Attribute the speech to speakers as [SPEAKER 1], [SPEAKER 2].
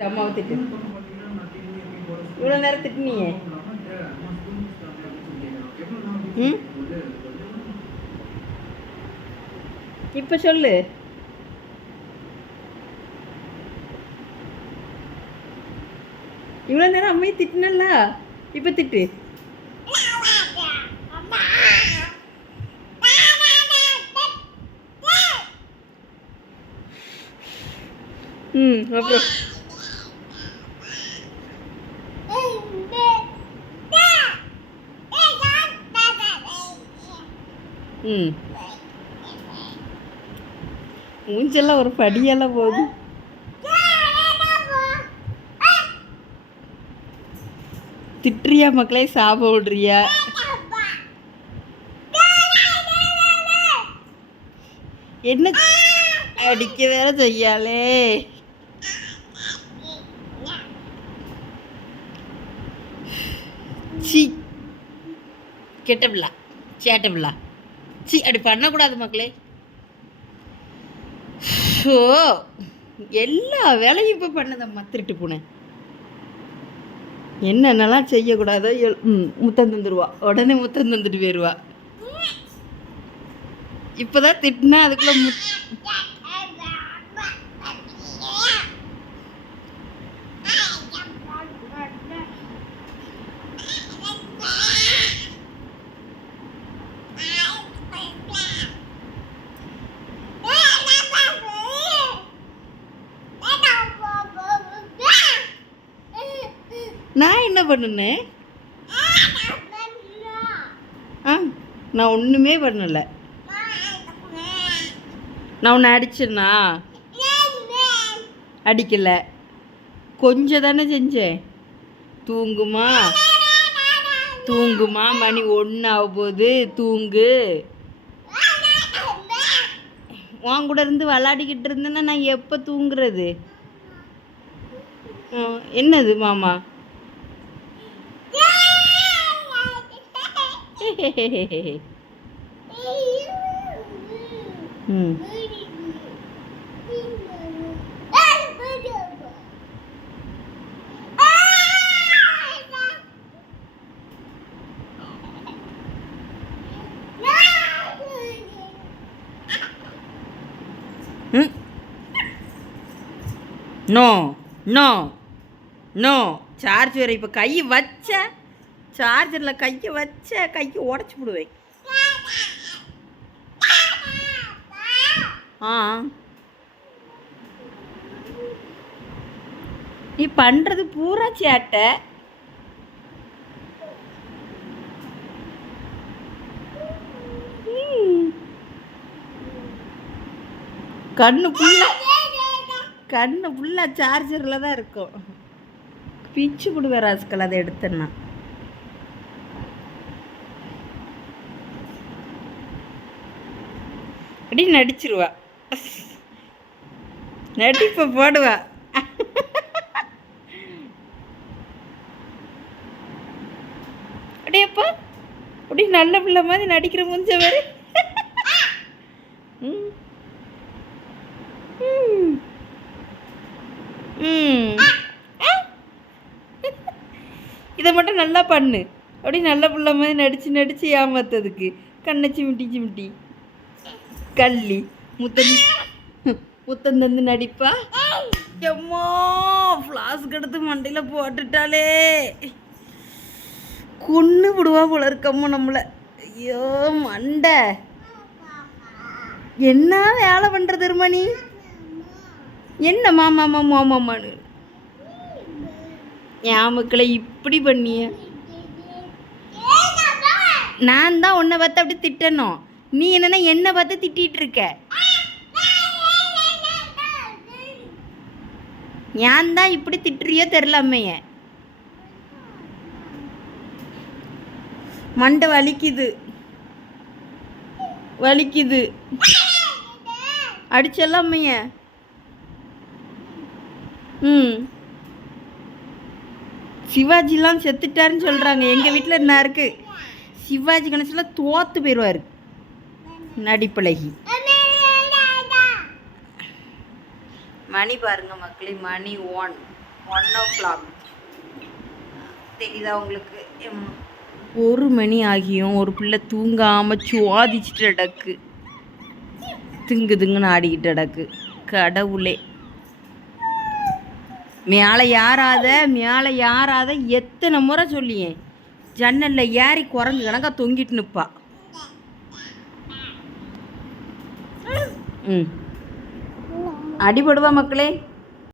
[SPEAKER 1] அம்மாவை திட்டு. இவ்வளோ நேரம் திட்டுனியே ம்? இப்போ சொல்லு. இவ்வளோ நேரம் அம்மையை திட்டினல்ல? இப்போ திட்டு. ம் அப்புறம். ம். மூஞ்செல்லாம் ஒரு படியெல்லாம் போகுது. திட்டுறியா மக்களே சாப விடுறியா? என்ன அடிக்க வேற செய்யாளே? சி. கெட்ட பிள்ளா சேட்ட பிள்ளா. சி அப்படி பண்ணக்கூடாது மக்களே. ஸோ எல்லா வேலையும் இப்போ பண்ணதம்மா திருட்டு பூனை என்னென்னலாம் செய்யக்கூடாதோ முத்தம் தந்துடுவா உடனே முத்தம் தந்துட்டு போயிடுவா இப்போதான் திட்டினா அதுக்குள்ள மு நான் என்ன பண்ணுனேன் ஆ நான் ஒன்றுமே பண்ணலை. நான் உன்னை அடிச்சேனா? அடிக்கலை. கொஞ்சம் தானே செஞ்சேன். தூங்குமா? தூங்குமா மணி ஒன்று ஆக போகுது. தூங்கு. உன் கூட இருந்து விளாடிக்கிட்டு இருந்தேன்னா நான் எப்போ தூங்குறது? ஆ, என்னது மாமா? ம் நோ நோ நோ சார்ஜ் வேறு இப்போ கை வச்ச. சார்ஜரில் கையை வச்ச கையை உடச்சி விடுவேன். ஆ. நீ பண்ணுறது பூரா சேட்டை. கண்ணு கண்ணு ஃபுல்லாக சார்ஜரில் தான் இருக்கும். பிச்சு விடுவேன் ராஸ்கல் அதை எடுத்தேன்னா. அப்படி நடிச்சிருவா. நடிப்பை போடுவா. அப்படியேப்பா அப்படி நல்ல பிள்ளை மாதிரி நடிக்கிற முடிஞ்ச மாதிரி இதை மட்டும் நல்லா பண்ணு. அப்படி நல்ல பிள்ளை மாதிரி நடிச்சு நடிச்சு ஏமாத்ததுக்கு கண்ணை சிமிட்டி சிமிட்டி. கள்ளி. முத்தன் முத்தம் தந்து நடிப்பா? எம்மோ ஃப்ளாஸ்க் எடுத்து மண்டையில் போட்டுட்டாலே கொன்று விடுவா போல இருக்கம்மோ நம்மளை. ஐயோ மண்டை. என்ன வேலை பண்ணுறது இருமணி என்ன மாமா மாமா மாமான்னு? என் மக்களை இப்படி பண்ணிய. நான் தான் உன்னை பார்த்து அப்படி திட்டணும். நீ என்னன்னா என்னை பார்த்து திட்டிட்டு இருக்க ஏன் தான் இப்படி திட்டுறியோ தெரில அம்மைய மண்டை வலிக்குது. வலிக்குது. அடிச்செல்லாம் அம்மைய ம். சிவாஜிலாம் செத்துட்டாருன்னு சொல்கிறாங்க எங்கள் வீட்டில் என்ன இருக்குது சிவாஜி கணேசெலாம் தோற்று போயிடுவார் நடிப்பழகி. மணி பாருங்க மக்களே மணி ஒன் ஒன் ஓ கிளாக் தெரியுதா உங்களுக்கு. ஒரு மணி ஆகியும் ஒரு பிள்ளை தூங்காமல் சுவாதிச்சுட்டு அடக்கு திங்கு திங்குன்னு ஆடிக்கிட்டு அடக்கு கடவுளே. மேலே யாராத மேலே யாராத எத்தனை முறை சொல்லியேன். ஜன்னலில் ஏறி குரங்கு கணக்கா தொங்கிட்டு நிற்பா ம் அடிபடுவா மக்களே